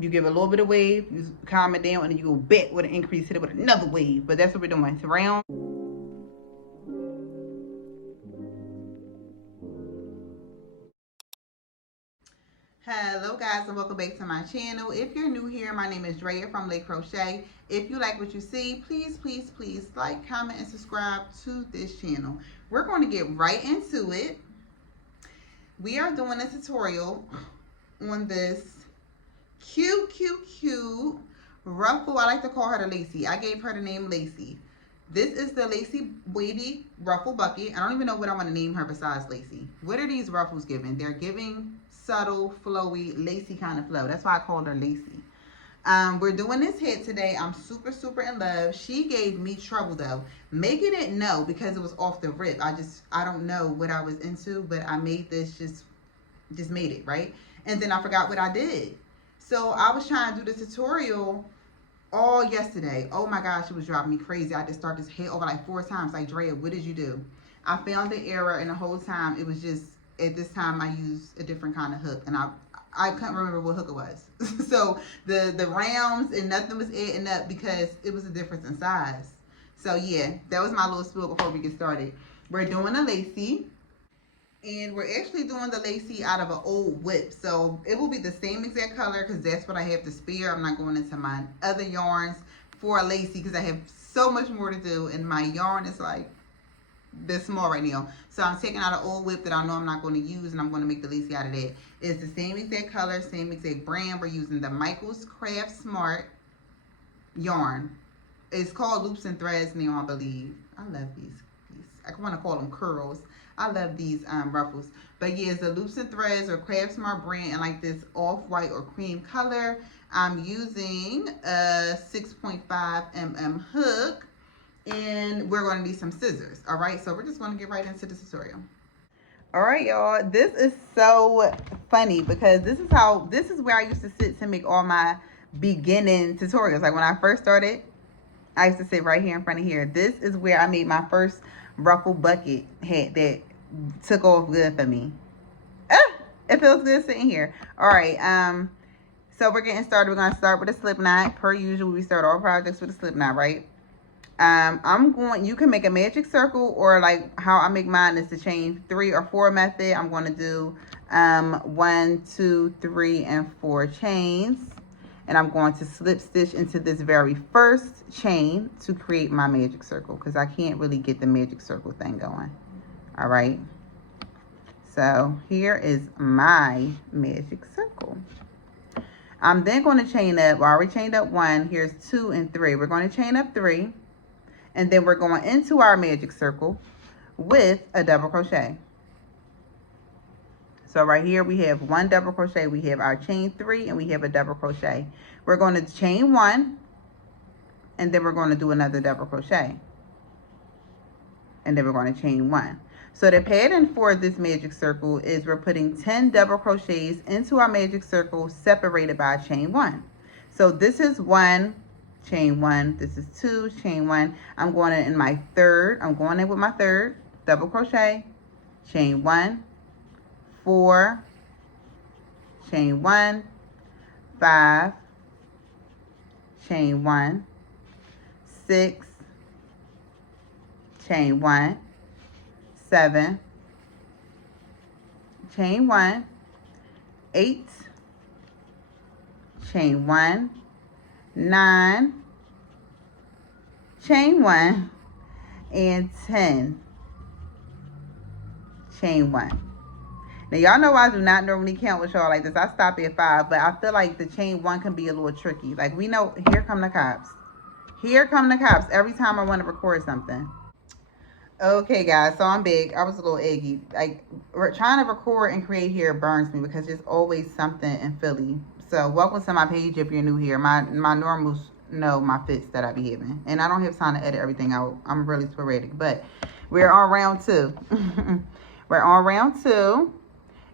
You give it a little bit of wave, you calm it down, and then you go back with an increase, hit it with another wave. But that's what we're doing. It's round. Hello guys, and welcome back to my channel. If you're new here, my name is Drea from Lake Crochet. If you like what you see, please like, comment, and subscribe to this channel. We're going to get right into it. We are doing a tutorial on this cute ruffle. I like to call her the Lacey. I gave her the name Lacey. This is the Lacey Wavy Ruffle Bucket. I don't even know what I want to name her besides Lacey. What are these ruffles giving? They're giving subtle, flowy, lacy kind of flow. That's why I called her Lacey. We're doing this head today. I'm super in love. She gave me trouble though, making it no because it was off the rip. I don't know what I was into, but I made this, just made it, right? And then I forgot what I did. So I was trying to do the tutorial all yesterday. Oh my gosh, it was driving me crazy. I just started this head over like 4 times. Like, Drea, what did you do? I found the error, and the whole time it was just, at this time I used a different kind of hook, and I couldn't remember what hook it was. So the rounds and nothing was adding up because it was a difference in size. So yeah, that was my little spiel before we get started. We're doing a Lacey, and we're actually doing the Lacey out of an old whip. So it will be the same exact color because that's what I have to spare. I'm not going into my other yarns for a Lacey because I have so much more to do, and my yarn is like this small right now. So I'm taking out an old whip that I know I'm not going to use, and I'm going to make the Lacey out of that. It's the same exact color, same exact brand. We're using the Michael's Craft Smart yarn. It's called Loops and Threads now, I believe. I love these. I want to call them curls. I love these ruffles. But yeah, it's the Loops and Threads or Craft Smart brand, and like this off-white or cream color. I'm using a 6.5 mm hook. And we're going to need some scissors. All right, so we're just going to get right into the tutorial. All right, y'all, this is so funny because this is where I used to sit to make all my beginning tutorials. Like when I first started, I used to sit right here in front of here. This is where I made my first ruffle bucket hat that took off good for me. It feels good sitting here. All right, so we're getting started. We're going to start with a slip knot. Per usual, we start all projects with a slip knot, right? You can make a magic circle, or like how I make mine is the chain 3 or 4 method. I'm going to do 1, 2, 3, and 4 chains, and I'm going to slip stitch into this very first chain to create my magic circle because I can't really get the magic circle thing going. All right, so here is my magic circle. I'm then going to chain up. I already chained up 1. Here's 2 and 3. We're going to chain up 3. And then we're going into our magic circle with a double crochet. So right here we have 1 double crochet. We have our chain 3 and we have a double crochet. We're going to chain 1 and then we're going to do another double crochet. And then we're going to chain 1. So the pattern for this magic circle is we're putting 10 double crochets into our magic circle separated by a chain 1. So this is 1, chain 1, this is 2, chain 1. I'm going in my third, I'm going in with my third double crochet, chain 1, 4, chain 1, 5, chain 1, 6, chain 1, 7, chain 1, 8, chain 1, 9, chain 1, and 10, chain 1. Now y'all know I do not normally count with y'all like this. I stop at 5, but I feel like the chain 1 can be a little tricky. Like we know, here come the cops. Here come the cops every time I want to record something. Okay guys, so I'm big. I was a little eggy. Like trying to record and create here burns me because there's always something in Philly. So welcome to my page if you're new here. My normals know my fits that I be having. And I don't have time to edit everything out. I'm really sporadic. But we're on round 2. We're on round 2.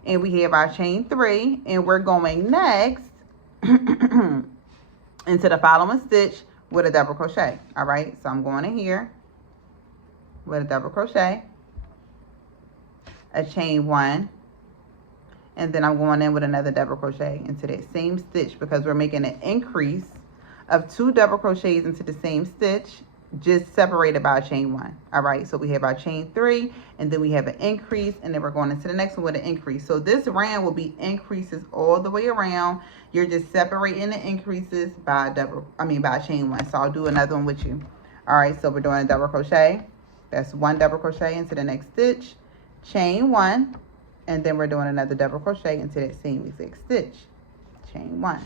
And we have our chain 3. And we're going next into the following stitch with a double crochet. Alright, so I'm going in here with a double crochet, a chain 1, and then I'm going in with another double crochet into that same stitch, because we're making an increase of 2 double crochets into the same stitch, just separated by a chain 1. All right, so we have our chain 3, and then we have an increase, and then we're going into the next one with an increase. So this round will be increases all the way around. You're just separating the increases by by a chain 1. So I'll do another one with you. All right, so we're doing a double crochet. That's 1 double crochet into the next stitch, chain 1, and then we're doing another double crochet into that same exact stitch, chain 1.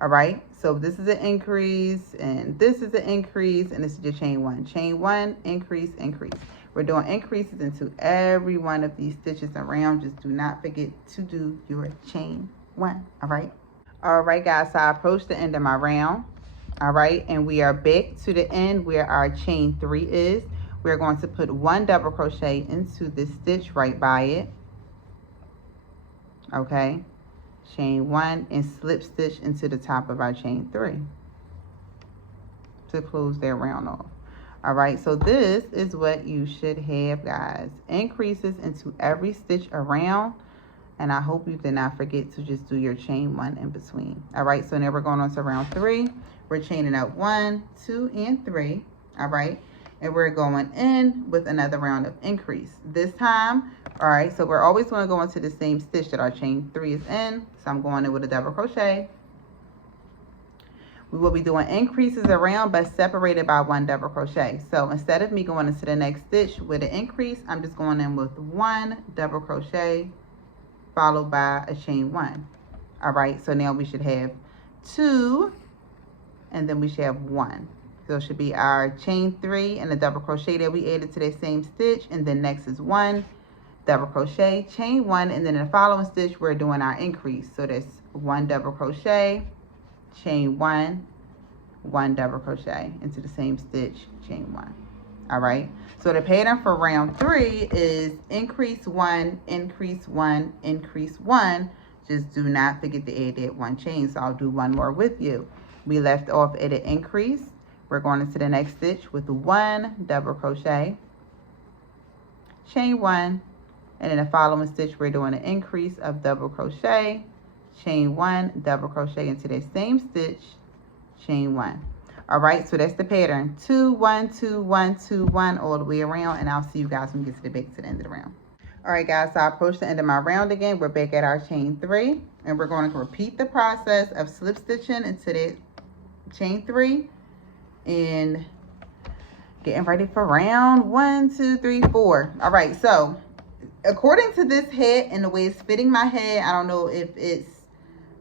All right, so this is an increase, and this is an increase, and this is your chain 1, increase, increase. We're doing increases into every one of these stitches around. Just do not forget to do your chain 1. All right guys, so I approached the end of my round. All right, and we are back to the end where our chain 3 is. We're going to put 1 double crochet into this stitch right by it. Okay, chain 1 and slip stitch into the top of our chain 3 to close that round off. All right, so this is what you should have, guys. Increases into every stitch around, and I hope you did not forget to just do your chain 1 in between. All right, so now we're going on to round 3. We're chaining up 1, 2, and 3. All right, and we're going in with another round of increase this time. All right, so we're always going to go into the same stitch that our chain 3 is in. So I'm going in with a double crochet. We will be doing increases around, but separated by 1 double crochet. So instead of me going into the next stitch with an increase, I'm just going in with 1 double crochet followed by a chain 1. All right, so now we should have 2, and then we should have 1. So it should be our chain 3 and the double crochet that we added to that same stitch, and then next is 1 double crochet, chain 1, and then in the following stitch we're doing our increase. So that's 1 double crochet, chain 1, 1 double crochet into the same stitch, chain 1. All right, so the pattern for round 3 is increase 1, increase 1, increase 1. Just do not forget to add that 1 chain. So I'll do one more with you. We left off at an increase. We're going into the next stitch with 1 double crochet, chain 1, and in the following stitch we're doing an increase of double crochet, chain 1, double crochet into that same stitch, chain 1. All right, so that's the pattern. 2, 1, 2, 1, 2, 1 all the way around, and I'll see you guys when we get to the back to the end of the round. All right guys, so I approached the end of my round again. We're back at our chain 3, and we're going to repeat the process of slip stitching into that chain 3 and getting ready for round 1, 2, 3, 4. All right, so according to this hat and the way it's fitting my head, I don't know if it's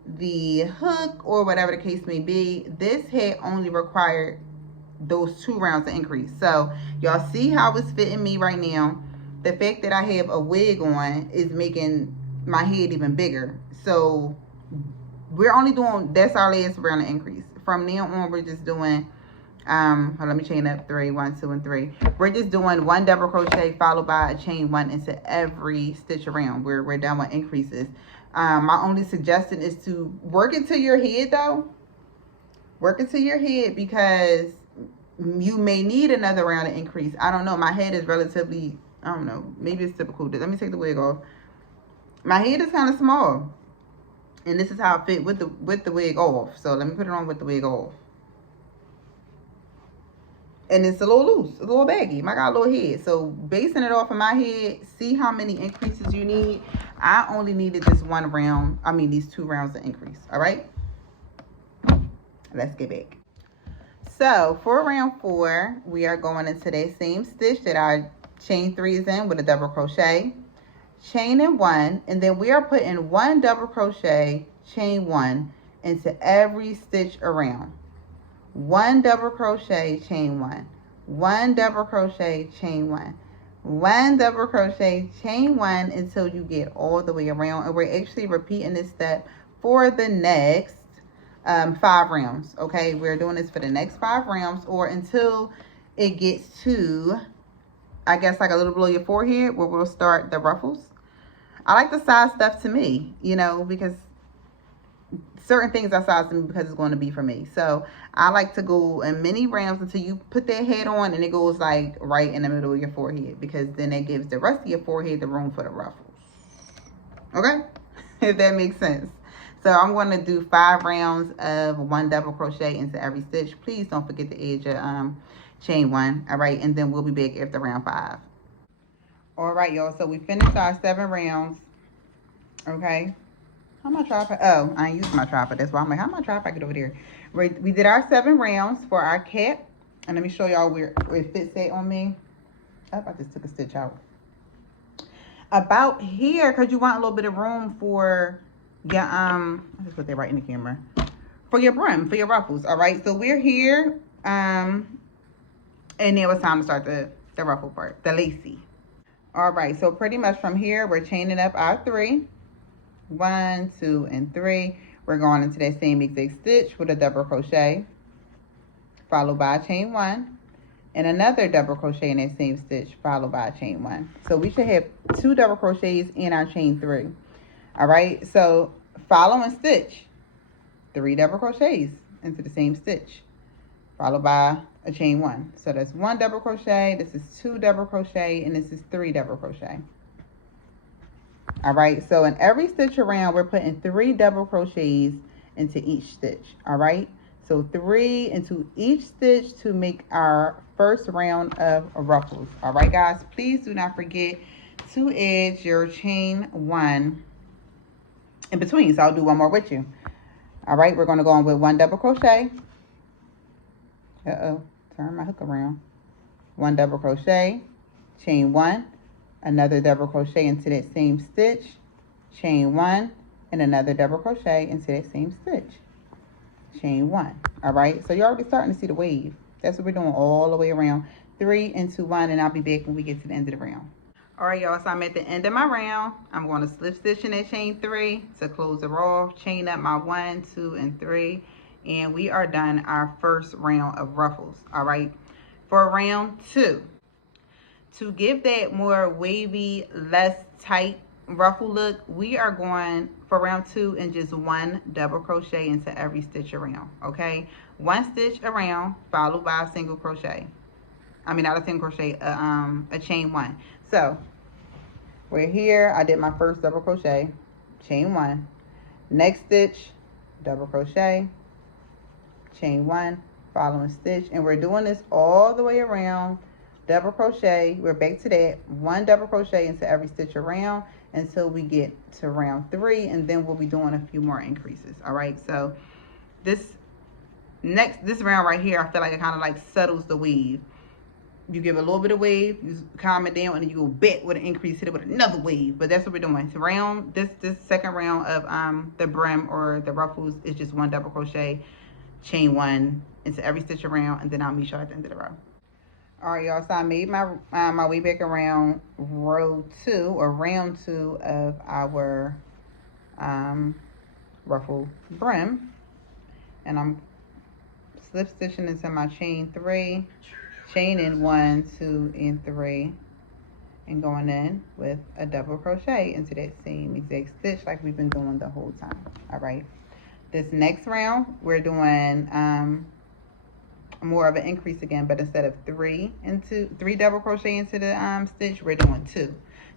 the hook or whatever the case may be, this hat only required those 2 rounds of increase. So y'all see how it's fitting me right now. The fact that I have a wig on is making my head even bigger. So we're only doing, that's our last round of increase. From now on, we're just doing let me chain up 3, 1, 2, and 3. We're just doing 1 double crochet followed by a chain 1 into every stitch around. We're done with increases. My only suggestion is to work into your head though. Work into your head, because you may need another round of increase. I don't know. My head is relatively, I don't know, maybe it's typical. Let me take the wig off. My head is kind of small, and this is how it fit with the wig off. So let me put it on with the wig off. And it's a little loose, a little baggy. I got a little head. So basing it off of my head, see how many increases you need. I only needed this 1 round. I mean, these 2 rounds of increase. All right. Let's get back. So for round 4, we are going into that same stitch that our chain 3 is in with a double crochet, chain in 1, and then we are putting 1 double crochet, chain 1 into every stitch around. 1 double crochet, chain 1, 1 double crochet, chain 1, 1 double crochet, chain 1 until you get all the way around. And we're actually repeating this step for the next 5 rounds. Okay, we're doing this for the next 5 rounds, or until it gets to, I guess, like a little below your forehead, where we'll start the ruffles. I like the side stuff to me, you know, because certain things are sized to me because it's going to be for me. So I like to go in many rounds until you put that hat on and it goes like right in the middle of your forehead, because then it gives the rest of your forehead the room for the ruffles. Okay, if that makes sense. So I'm going to do 5 rounds of 1 double crochet into every stitch. Please don't forget to add your chain 1. All right, and then we'll be back after round 5. All right, y'all. So we finished our 7 rounds. Okay. How my tripod? Oh, I ain't using my tripod. That's why I'm like, how my tripod get over there? We did our 7 rounds for our cap. And let me show y'all where it fits at on me. Oh, I just took a stitch out. About here, because you want a little bit of room for your, I just put that right in the camera. For your brim, for your ruffles, all right? So we're here, and now it's time to start the ruffle part, the Lacey. All right, so pretty much from here, we're chaining up our 3. 1, 2, and 3. We're going into that same exact stitch with a double crochet, followed by a chain 1, and another double crochet in that same stitch, followed by a chain 1. So we should have 2 double crochets in our chain 3. All right, so following stitch, 3 double crochets into the same stitch, followed by a chain 1. So that's 1 double crochet, this is 2 double crochet, and this is 3 double crochet. All right, so in every stitch around, we're putting 3 double crochets into each stitch. All right, so 3 into each stitch to make our first round of ruffles. All right, guys, please do not forget to add your chain 1 in between. So I'll do one more with you. All right, we're going to go on with 1 double crochet. Turn my hook around. 1 double crochet, chain 1, another double crochet into that same stitch, chain 1, and another double crochet into that same stitch, chain 1. All right, so you're already starting to see the wave. That's what we're doing all the way around. 3 into 1, and I'll be back when we get to the end of the round. All right, y'all, so I'm at the end of my round. I'm going to slip stitch in that chain 3 to close it off, chain up my 1, 2, and 3, and we are done our first round of ruffles. All right, for round 2, to give that more wavy, less tight ruffle look, we are going for round 2 and just 1 double crochet into every stitch around. Okay, 1 stitch around followed by a single crochet. I mean, not a single crochet, a chain 1. So we're here. I did my first double crochet, chain 1. Next stitch, double crochet, chain 1, following stitch, and we're doing this all the way around. Double crochet, we're back to that, 1 double crochet into every stitch around until we get to round 3, and then we'll be doing a few more increases. All right, so this round right here, I feel like it kind of like settles the wave. You give a little bit of wave, you calm it down, and then you go back with an increase, hit it with another wave. But that's what we're doing. So round, this second round of the brim or the ruffles is just 1 double crochet, chain 1 into every stitch around, and then I'll meet y'all at the end of the row. All right, y'all, so I made my my way back around round 2 of our ruffle brim, and I'm slip stitching into my chain 3, chaining 1, 2, and 3, and going in with a double crochet into that same exact stitch like we've been doing the whole time. All right, this next round we're doing more of an increase again, but instead of 3 double crochet into the stitch, we're doing 2.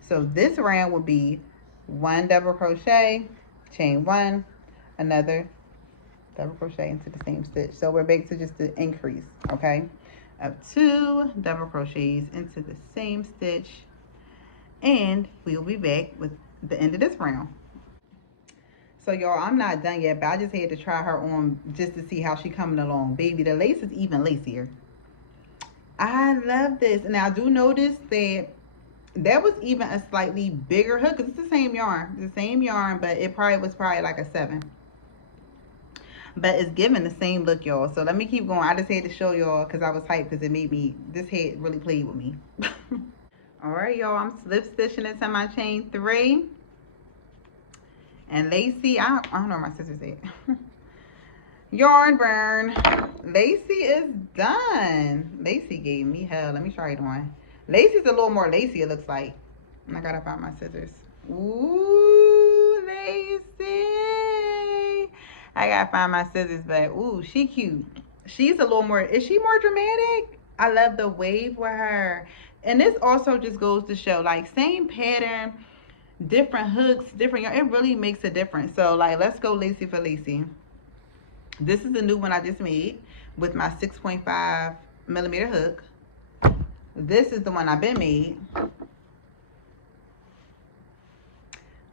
So this round will be 1 double crochet, chain 1, another double crochet into the same stitch. So we're back to just the increase, okay, of 2 double crochets into the same stitch, and we'll be back with the end of this round. So y'all, I'm not done yet, but I just had to try her on just to see how she coming along. Baby, the lace is even lacier. I love this. And I do notice that was even a slightly bigger hook. It's the same yarn, but it was probably like a 7. But it's giving the same look, y'all. So let me keep going. I just had to show y'all because I was hyped because it made me, this head really played with me. All right, y'all, I'm slip stitching into my chain 3. And Lacey, I don't know where my sister's at. Yarn burn. Lacey is done. Lacey gave me hell. Let me try it on. Lacey's a little more lacy, it looks like. And I gotta find my scissors. Ooh, Lacey. I gotta find my scissors, but ooh, she cute. She's a little more, is she more dramatic? I love the wave with her. And this also just goes to show, like, same pattern. different hooks, different yarn. It really makes a difference. So like, let's go Lacey for Lacey. This is the new one I just made with my 6.5mm hook. This is the one I've been made.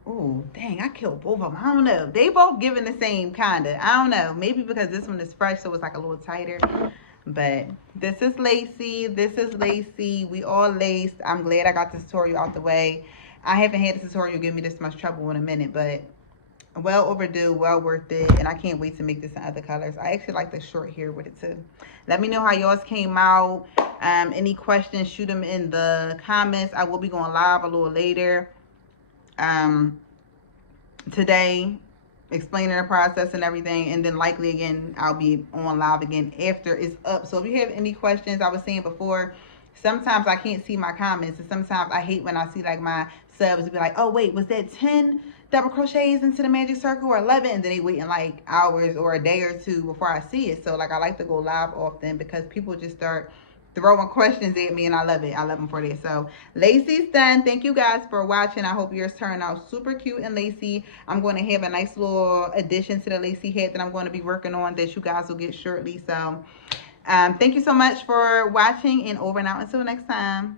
Oh, dang, I killed both of them. I don't know. They both giving the same kind of. I don't know. Maybe because this one is fresh, so it's like a little tighter. But this is Lacey. This is Lacey. We all laced. I'm glad I got this tutorial out the way. I haven't had this tutorial give me this much trouble in a minute, but well overdue, well worth it. And I can't wait to make this in other colors. I actually like the short hair with it too. Let me know how yours came out. Any questions, shoot them in the comments. I will be going live a little later today, explaining the process and everything, and then likely again I'll be on live again after it's up. So if you have any questions, I was saying before, sometimes I can't see my comments, and sometimes I hate when I see like my subs be like, oh wait, was that 10 double crochets into the magic circle or 11? And then they waiting like hours or a day or two before I see it. So like, I like to go live often because people just start throwing questions at me, and I love it. I love them for that. So Lacey's done. Thank you guys for watching. I hope yours turned out super cute and lacy. I'm going to have a nice little addition to the Lacey hat that I'm going to be working on that you guys will get shortly. So thank you so much for watching, and over and out until next time.